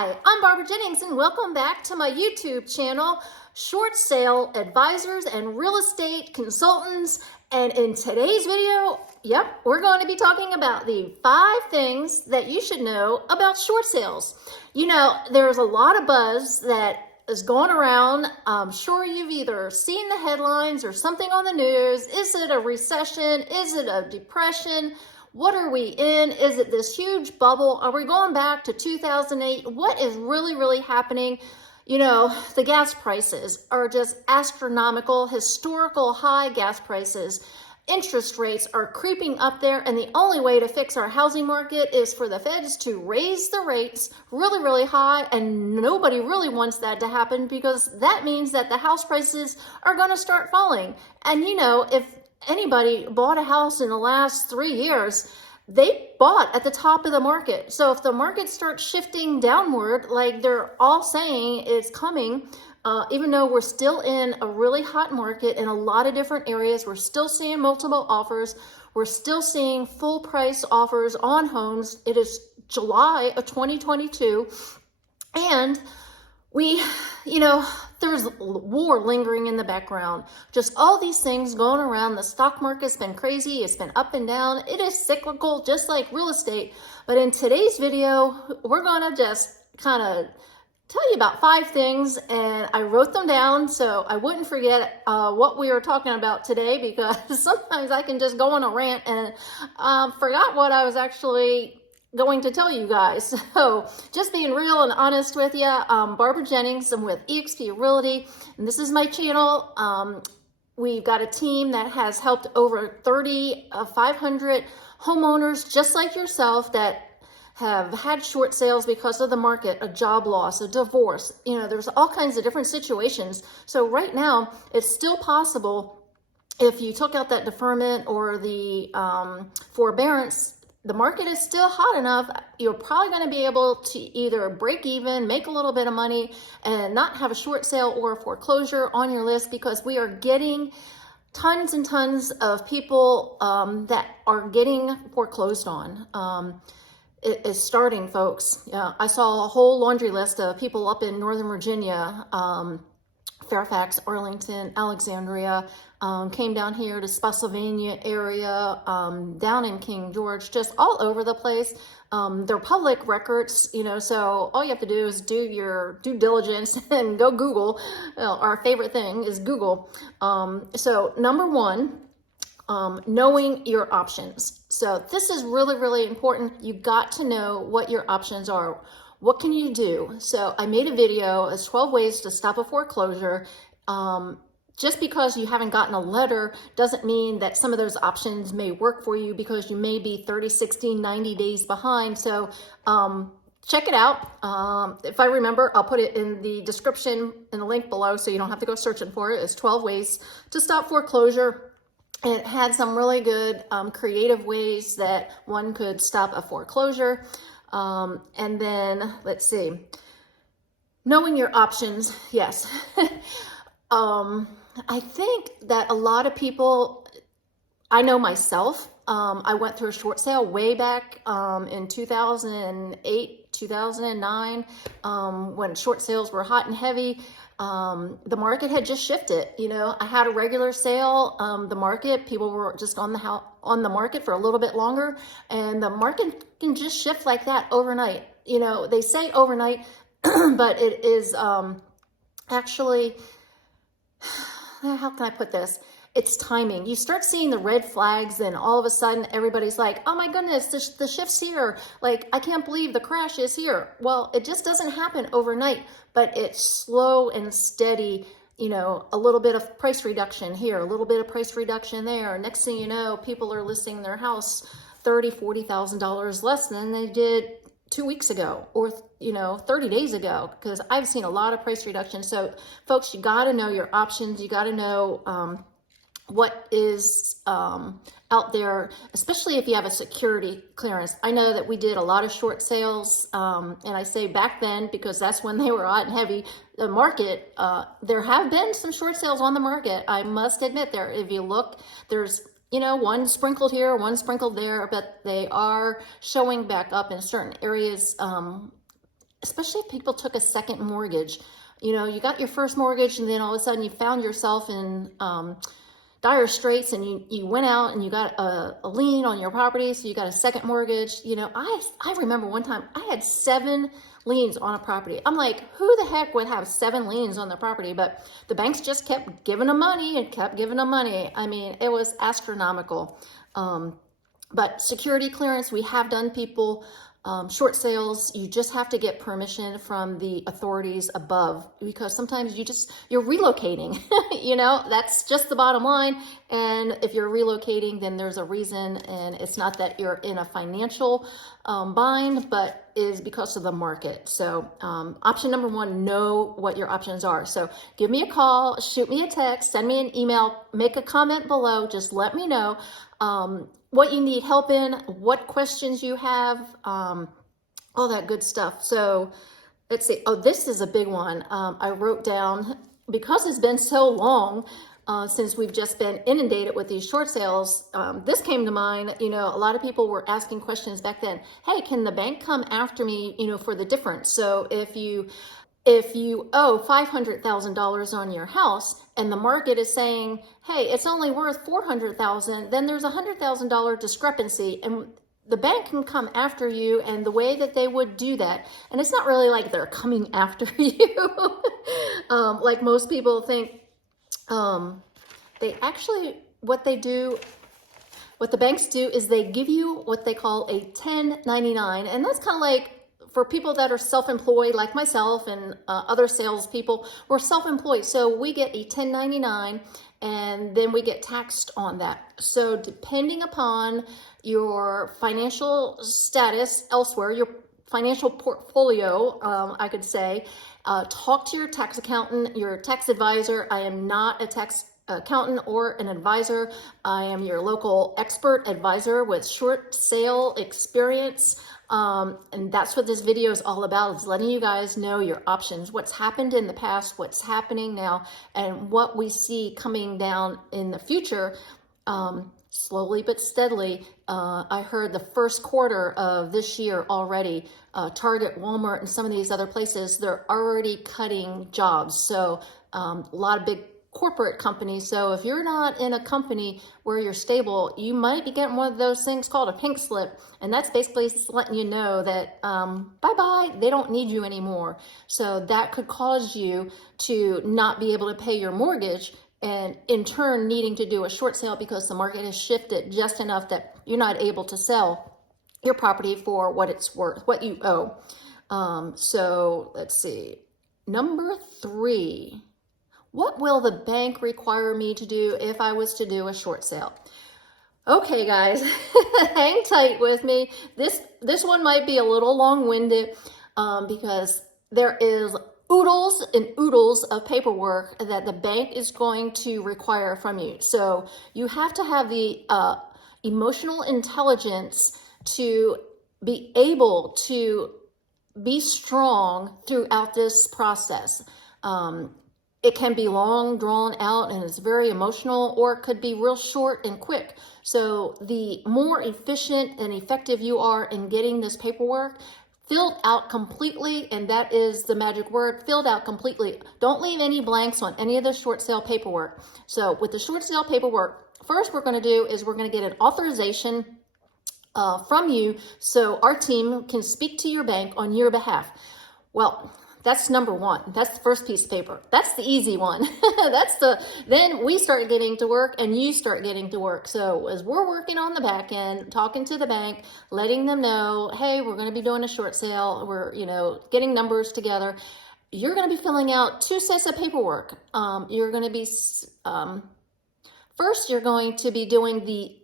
Hi, I'm Barbara Jennings and welcome back to my YouTube channel, Short Sale Advisors and Real Estate Consultants. And in today's video, we're going to be talking about the 5 things that you should know about short sales. You know, there's a lot of buzz that is going around. I'm sure you've either seen the headlines or something on the news. Is it a recession? Is it a depression? What are we in? Is it this huge bubble? Are we going back to 2008? What is really happening? You know, the gas prices are just astronomical, historical high gas prices. Interest rates are creeping up there, and the only way to fix our housing market is for the feds to raise the rates really high, and nobody really wants that to happen because that means that the house prices are going to start falling. And you know, if anybody bought a house in the last 3 years, they bought at the top of the market. So if the market starts shifting downward, like they're all saying it's coming, even though we're still in a really hot market in a lot of different areas, we're still seeing multiple offers. We're still seeing full price offers on homes. It is July of 2022. And there's war lingering in the background. Just all these things going around. The stock market's been crazy. It's been up and down. It is cyclical, just like real estate. But in today's video, we're going to just kind of tell you about 5 things, and I wrote them down so I wouldn't forget what we were talking about today, because sometimes I can just go on a rant and forgot what I was actually going to tell you guys. So just being real and honest with you, Barbara Jennings. I'm with eXp Realty, and this is my channel. We've got a team that has helped over 500 homeowners just like yourself that have had short sales because of the market, a job loss, a divorce. You know, there's all kinds of different situations. So right now, it's still possible, if you took out that deferment or the forbearance, the market is still hot enough, you're probably going to be able to either break even, make a little bit of money, and not have a short sale or a foreclosure on your list, because we are getting tons and tons of people that are getting foreclosed on. It is starting, folks. I saw a whole laundry list of people up in Northern Virginia, Fairfax, Arlington, Alexandria, came down here to Spotsylvania area, down in King George, just all over the place. They're public records, you know, so all you have to do is do your due diligence and go Google. Our favorite thing is Google. So number 1, knowing your options. So this is really important. You got to know what your options are. What can you do? So I made a video as 12 ways to stop a foreclosure. Just because you haven't gotten a letter doesn't mean that some of those options may work for you, because you may be 30, 60, 90 days behind. So check it out. If I remember, I'll put it in the description in the link below so you don't have to go searching for it. It's 12 ways to stop foreclosure. And it had some really good creative ways that one could stop a foreclosure. And then, let's see, knowing your options. Yes. I think that a lot of people, I know myself, I went through a short sale way back in 2008, 2009, when short sales were hot and heavy. The market had just shifted. You know, I had a regular sale. The market, people were just on the market for a little bit longer, and the market can just shift like that overnight. You know, they say overnight, but it is actually, how can I put this? It's timing. You start seeing the red flags, and all of a sudden everybody's like, oh my goodness, the shift's here. Like, I can't believe the crash is here. Well, it just doesn't happen overnight, but it's slow and steady. You know, a little bit of price reduction here, a little bit of price reduction there. Next thing you know, people are listing their house $30,000, $40,000 less than they did 2 weeks ago, or 30 days ago, because I've seen a lot of price reduction. So folks, you got to know your options. You got to know what is out there, especially if you have a security clearance. I know that we did a lot of short sales, and I say back then because that's when they were hot and heavy. The market, there have been some short sales on the market. I must admit, there, if you look, there's one sprinkled here, one sprinkled there, but they are showing back up in certain areas especially if people took a second mortgage. You know, you got your first mortgage and then all of a sudden you found yourself in dire straits, and you went out and you got a lien on your property, so you got a second mortgage. You know, I remember one time I had 7 liens on a property. I'm like, who the heck would have 7 liens on the property? But the banks just kept giving them money and kept giving them money. I mean, it was astronomical. But security clearance, we have done people short sales. You just have to get permission from the authorities above, because sometimes you're relocating. You know, that's just the bottom line. And if you're relocating, then there's a reason, and it's not that you're in a financial bind, but is because of the market. So option number 1, know what your options are. So give me a call, shoot me a text, send me an email, make a comment below. Just let me know what you need help in, what questions you have, all that good stuff. So let's see. Oh, this is a big one. I wrote down, because it's been so long since we've just been inundated with these short sales. This came to mind. You know, a lot of people were asking questions back then. Hey, can the bank come after me, you know, for the difference? So if you owe $500,000 on your house and the market is saying, hey, it's only worth $400,000, then there's a $100,000 discrepancy, and the bank can come after you. And the way that they would do that, and it's not really like they're coming after you, like most people think. They actually, what the banks do is they give you what they call a 1099, and that's kind of like, for people that are self-employed, like myself and other salespeople, we're self-employed. So we get a 1099, and then we get taxed on that. So depending upon your financial status elsewhere, your financial portfolio, I could say, talk to your tax accountant, your tax advisor. I am not a tax accountant or an advisor. I am your local expert advisor with short sale experience. And that's what this video is all about, is letting you guys know your options, what's happened in the past, what's happening now, and what we see coming down in the future, slowly but steadily. I heard the first quarter of this year already, Target, Walmart, and some of these other places, they're already cutting jobs. So a lot of big corporate companies. So if you're not in a company where you're stable, you might be getting one of those things called a pink slip. And that's basically just letting you know that bye-bye, they don't need you anymore. So that could cause you to not be able to pay your mortgage, and in turn needing to do a short sale because the market has shifted just enough that you're not able to sell your property for what it's worth, what you owe. So let's see. Number 3. What will the bank require me to do if I was to do a short sale? Okay, guys, hang tight with me. This one might be a little long-winded because there is oodles and oodles of paperwork that the bank is going to require from you. So you have to have the emotional intelligence to be able to be strong throughout this process. It can be long, drawn out, and it's very emotional, or it could be real short and quick. So the more efficient and effective you are in getting this paperwork filled out completely, and that is the magic word, filled out completely. Don't leave any blanks on any of the short sale paperwork. So with the short sale paperwork, first we're going to do is we're going to get an authorization from you so our team can speak to your bank on your behalf. Well, that's number 1. That's the first piece of paper. That's the easy one. Then we start getting to work and you start getting to work. So as we're working on the back end, talking to the bank, letting them know, hey, we're going to be doing a short sale. We're, getting numbers together. You're going to be filling out 2 sets of paperwork. You're going to be, first, you're going to be doing the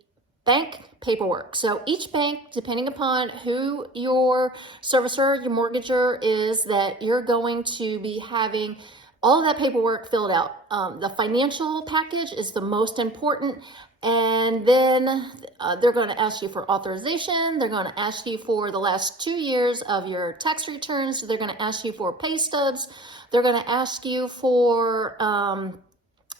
bank paperwork. So each bank, depending upon who your servicer, your mortgager is, that you're going to be having all of that paperwork filled out. The financial package is the most important. And then they're going to ask you for authorization. They're going to ask you for the last 2 years of your tax returns. They're going to ask you for pay stubs. They're going to ask you for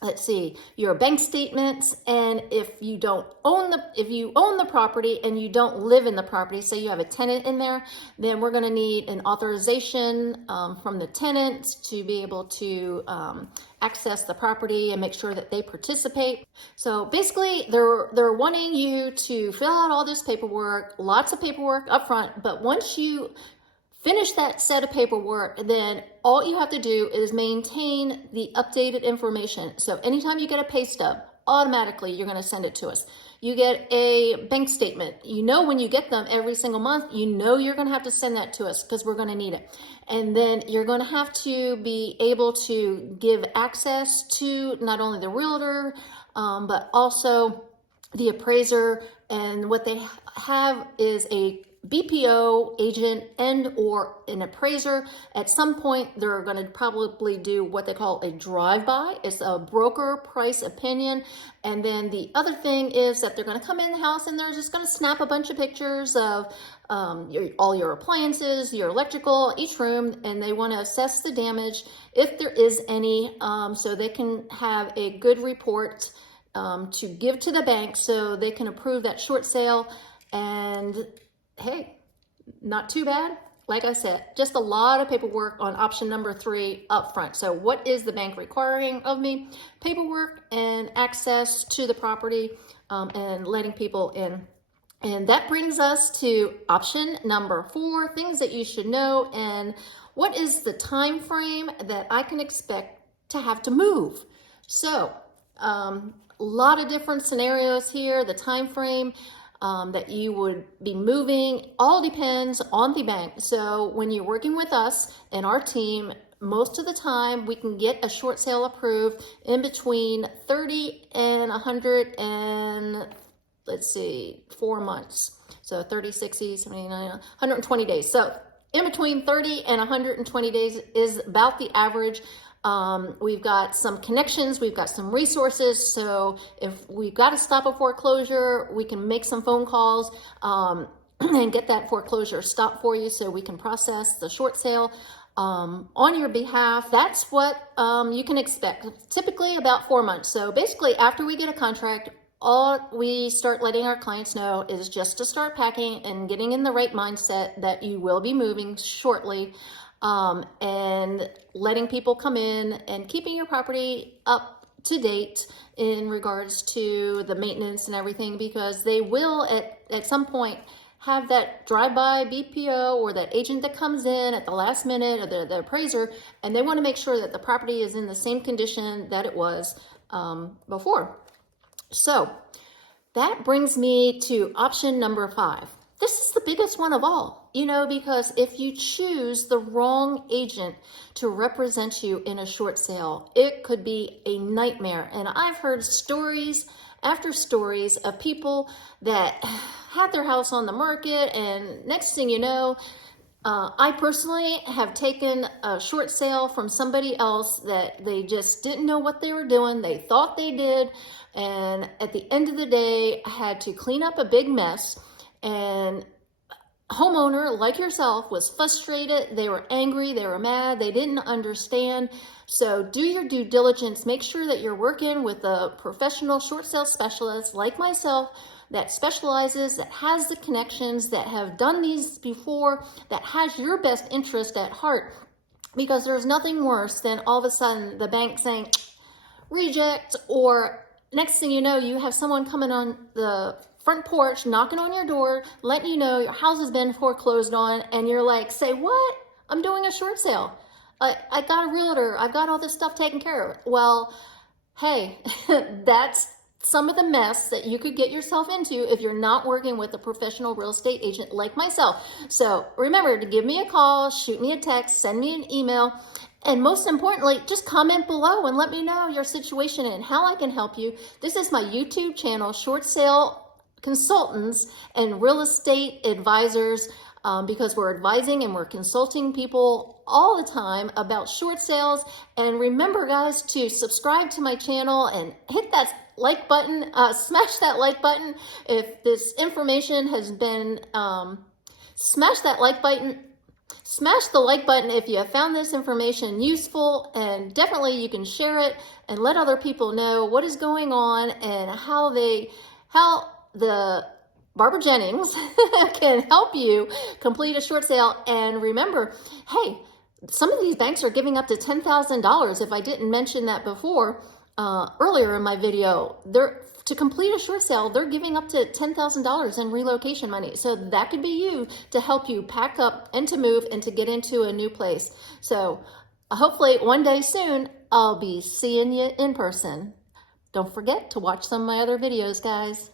let's see, your bank statements, and if you own the property and you don't live in the property, say you have a tenant in there, then we're going to need an authorization from the tenants to be able to access the property and make sure that they participate. So basically, they're wanting you to fill out all this paperwork, lots of paperwork up front, but once you finish that set of paperwork, then all you have to do is maintain the updated information. So anytime you get a pay stub, automatically you're going to send it to us. You get a bank statement. You know when you get them every single month, you know you're going to have to send that to us because we're going to need it. And then you're going to have to be able to give access to not only the realtor, but also the appraiser. And what they have is a BPO agent and or an appraiser. At some point, they're going to probably do what they call a drive-by. It's a broker price opinion. And then the other thing is that they're going to come in the house and they're just going to snap a bunch of pictures of all your appliances, your electrical, each room, and they want to assess the damage if there is any, so they can have a good report to give to the bank so they can approve that short sale. And hey, not too bad. Like I said, just a lot of paperwork on option number 3 up front. So what is the bank requiring of me? Paperwork and access to the property and letting people in. And that brings us to option number 4, things that you should know. And what is the time frame that I can expect to have to move? So a lot of different scenarios here. The time frame that you would be moving all depends on the bank. So when you're working with us and our team, most of the time we can get a short sale approved in between 30 and 100 and let's see, 4 months. So 30, 60, 79, 120 days. So in between 30 and 120 days is about the average. We've got some connections, we've got some resources. So if we've got to stop a foreclosure, we can make some phone calls and get that foreclosure stopped for you so we can process the short sale on your behalf. That's what you can expect. Typically about 4 months. So basically after we get a contract, all we start letting our clients know is just to start packing and getting in the right mindset that you will be moving shortly. And letting people come in and keeping your property up to date in regards to the maintenance and everything, because they will at some point have that drive-by BPO or that agent that comes in at the last minute, or the appraiser, and they want to make sure that the property is in the same condition that it was before. So that brings me to option number 5. This is the biggest one of all, because if you choose the wrong agent to represent you in a short sale, it could be a nightmare. And I've heard stories after stories of people that had their house on the market, and next thing you know, I personally have taken a short sale from somebody else that they just didn't know what they were doing. They thought they did. And at the end of the day, I had to clean up a big mess. And homeowner like yourself was frustrated. They were angry. They were mad. They didn't understand. So do your due diligence. Make sure that you're working with a professional short sale specialist like myself that specializes, that has the connections, that have done these before, that has your best interest at heart. Because there's nothing worse than all of a sudden the bank saying, reject, or next thing you know, you have someone coming on the front porch, knocking on your door, letting you know your house has been foreclosed on, and you're like, say what? I'm doing a short sale. I got a realtor. I've got all this stuff taken care of. Well, hey, that's some of the mess that you could get yourself into if you're not working with a professional real estate agent like myself. So remember to give me a call, shoot me a text, send me an email, and most importantly, just comment below and let me know your situation and how I can help you. This is my YouTube channel, Short Sale Consultants and Real Estate Advisors, because we're advising and we're consulting people all the time about short sales. And remember, guys, to subscribe to my channel and hit that like button, smash that like button. If this information has been, smash that like button. Smash the like button if you have found this information useful, and definitely you can share it and let other people know what is going on and how the Barbara Jennings can help you complete a short sale. And remember, hey, some of these banks are giving up to $10,000. If I didn't mention that before, earlier in my video, to complete a short sale, they're giving up to $10,000 in relocation money. So that could be you to help you pack up and to move and to get into a new place. So hopefully one day soon, I'll be seeing you in person. Don't forget to watch some of my other videos, guys.